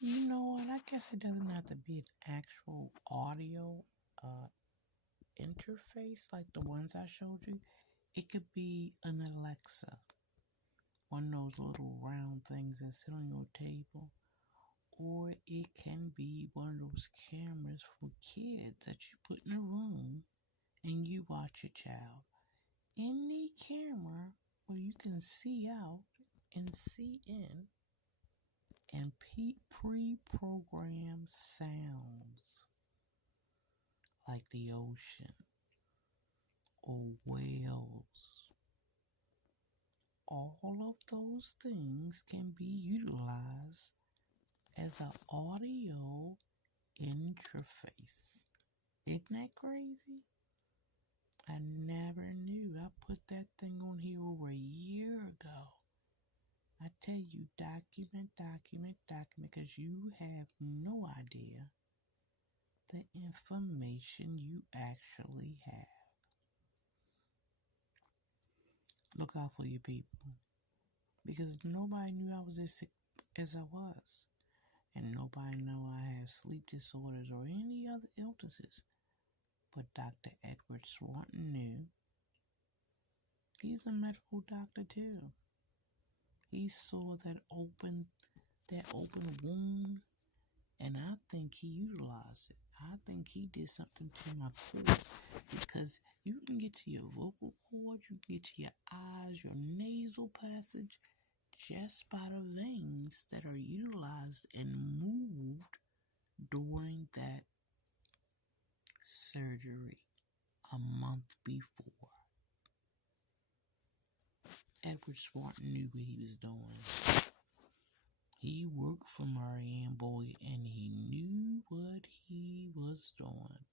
You know what? I guess it doesn't have to be an actual audio interface like the ones I showed you. It could be an Alexa, one of those little round things that sit on your table. Or it can be one of those cameras for kids that you put in a room and you watch your child. Any camera where you can see out and see in and pre-program sounds like the ocean or whales. All of those things can be utilized as an audio interface. Isn't that crazy? I never knew. I put that thing on here over a year ago. I tell you, document, because you have no idea the information you actually have. Look out for your people. Because nobody knew I was as sick as I was. And nobody knew I have sleep disorders or any other illnesses. But Dr. Edward Swanton knew. He's a medical doctor too. He saw that open wound, and I think he utilized it. I think he did something to my cords, because you can get to your vocal cords, you can get to your eyes, your nasal passage, just by the veins that are utilized and moved during that surgery a month before. Edward Swanton knew what he was doing. He worked for Marianne Boyd and he knew what he was doing.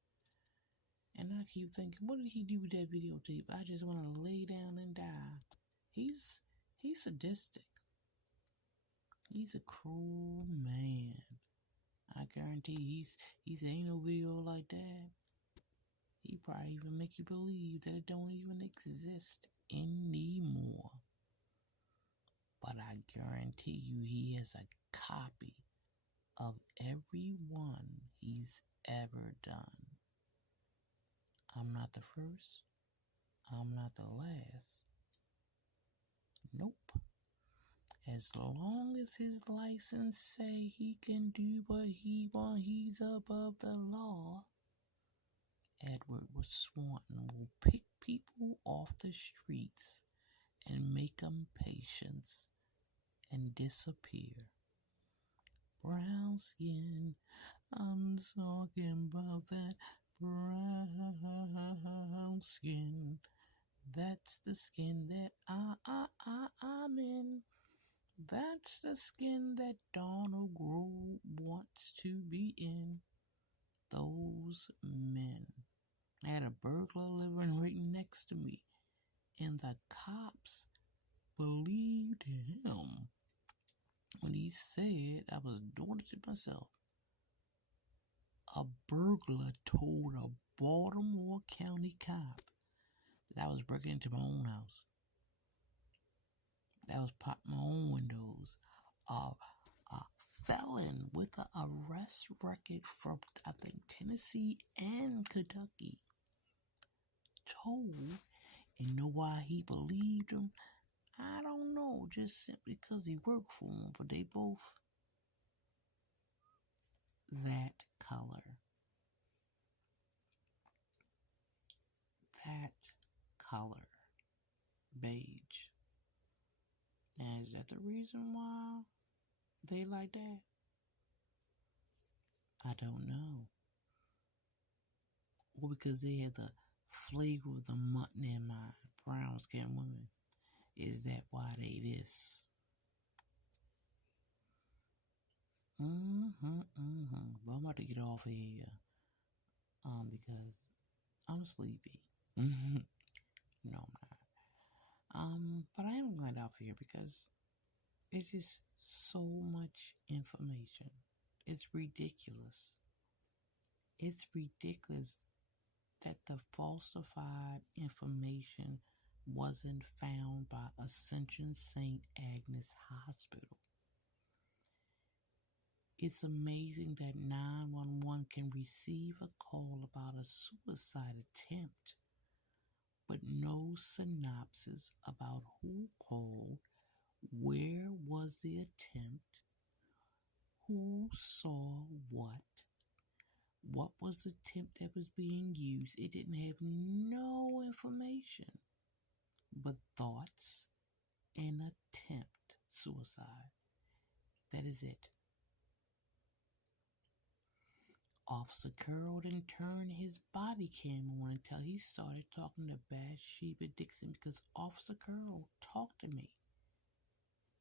And I keep thinking, what did he do with that videotape? I just want to lay down and die. He's sadistic. He's a cruel man. I guarantee he's ain't no video like that. He probably even make you believe that it don't even exist anymore. But I guarantee you he has a copy of every one he's ever done. I'm not the first. I'm not the last. Nope. As long as his license say he can do what he want, he's above the law. Edward Swanton will pick people off the streets and make them patients and disappear. Brown skin, I'm talking about that brown skin. That's the skin that I'm in. That's the skin that Donald Grove wants to be in. Those men. I had a burglar living right next to me, and the cops believed him when he said I was doing it to myself. A burglar told a Baltimore County cop that I was breaking into my own house, that I was popping my own windows. A felon with an arrest record from, I think, Tennessee and Kentucky told, and know why he believed him? I don't know, just simply because he worked for him, but they both that color. That color. Beige. Now, is that the reason why they like that? I don't know. Or because they had the flavor of the mutton in my brown skinned women. Is that why they this? Well, I'm about to get off of here. Because I'm sleepy. No, I'm not. But I am glad off here because it's just so much information. It's ridiculous. It's ridiculous that the falsified information wasn't found by Ascension St. Agnes Hospital. It's amazing that 911 can receive a call about a suicide attempt, but no synopsis about who called, where was the attempt, who saw what was the attempt that was being used. It didn't have no information but thoughts and attempt suicide. That is it. Officer Curl didn't turn his body cam on until he started talking to Bathsheba Dixon because Officer Curl talked to me.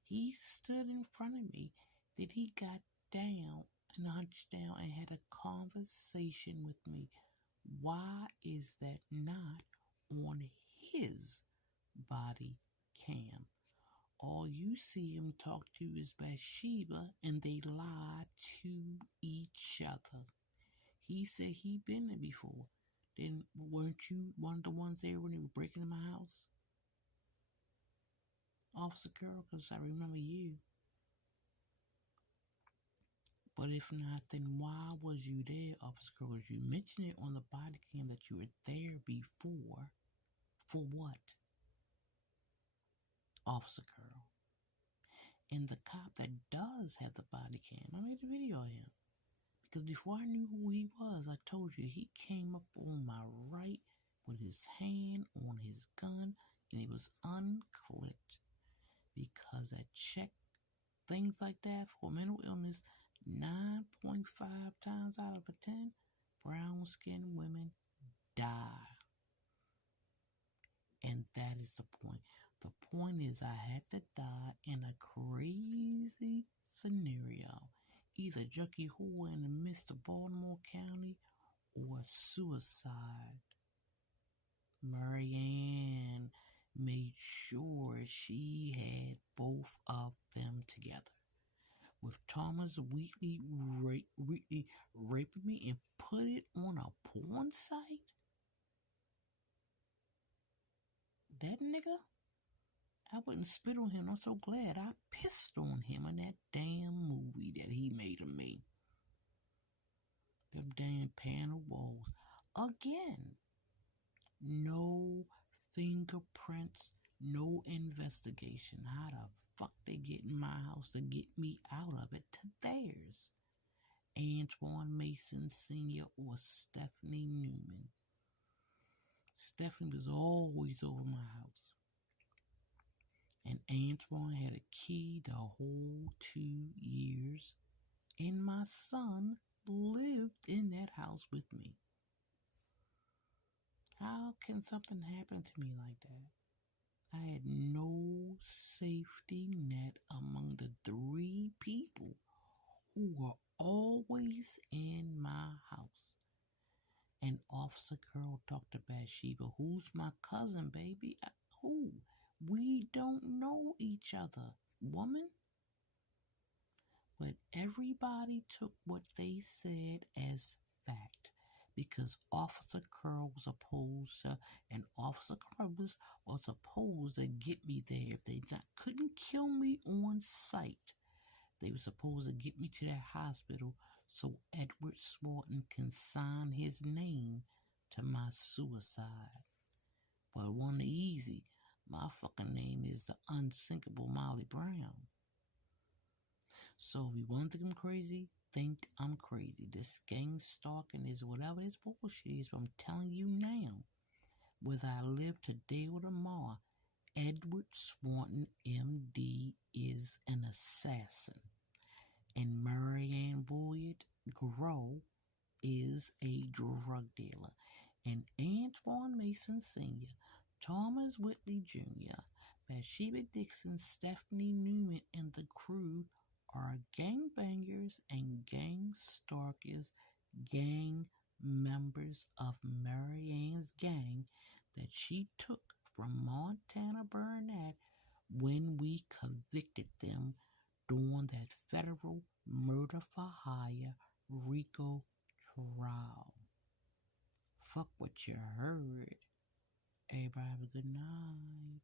He stood in front of me. Then he got down and hunched down and had a conversation with me. Why is that not on his body cam? All you see him talk to is Bathsheba, and they lie to each other. He said he'd been there before. Then weren't you one of the ones there when they were breaking in my house? Officer Carroll, because I remember you. But if not, then why was you there, Officer Carroll? Because you mentioned it on the body cam that you were there before. For what? Officer Carroll. And the cop that does have the body cam, I made a video of him. Because before I knew who he was, I told you, he came up on my right with his hand on his gun, and it was unclipped. Because I checked things like that for mental illness 9.5 times out of 10, brown-skinned women die. And that is the point. The point is I had to die in a crazy scenario. Either Junkie Hole in the midst of Baltimore County or suicide. Marianne made sure she had both of them together. With Thomas Wheatley raping me and put it on a porn site? That nigga? I wouldn't spit on him. I'm so glad I pissed on him in that damn movie that he made of me. Them damn panel walls. Again, no fingerprints, no investigation. How the fuck they get in my house to get me out of it to theirs? Antoine Mason Sr. or Stephanie Newman. Stephanie was always over my house. And Antoine had a key the whole 2 years. And my son lived in that house with me. How can something happen to me like that? I had no safety net among the 3 people who were always in my house. And Officer Curl talked to Bathsheba. Who's my cousin, baby? Who? We don't know each other, woman. But everybody took what they said as fact. Because Officer Curl was opposed to, and Officer Curl was supposed to get me there. If they couldn't kill me on sight, they were supposed to get me to that hospital so Edward Swanton can sign his name to my suicide. But it wasn't easy. My fucking name is the unsinkable Molly Brown. So if you want to think I'm crazy, think I'm crazy. This gang stalking is whatever this bullshit is, but I'm telling you now, whether I live today or tomorrow, Edward Swanton MD is an assassin. And Marianne Boyd Grow is a drug dealer. And Antoine Mason Sr., Thomas Whitley Jr., Bathsheba Dixon, Stephanie Newman, and the crew are gangbangers and gang stalkers, gang members of Marianne's gang that she took from Montana Burnett when we convicted them during that federal murder for hire RICO trial. Fuck what you heard. Everybody have a good night.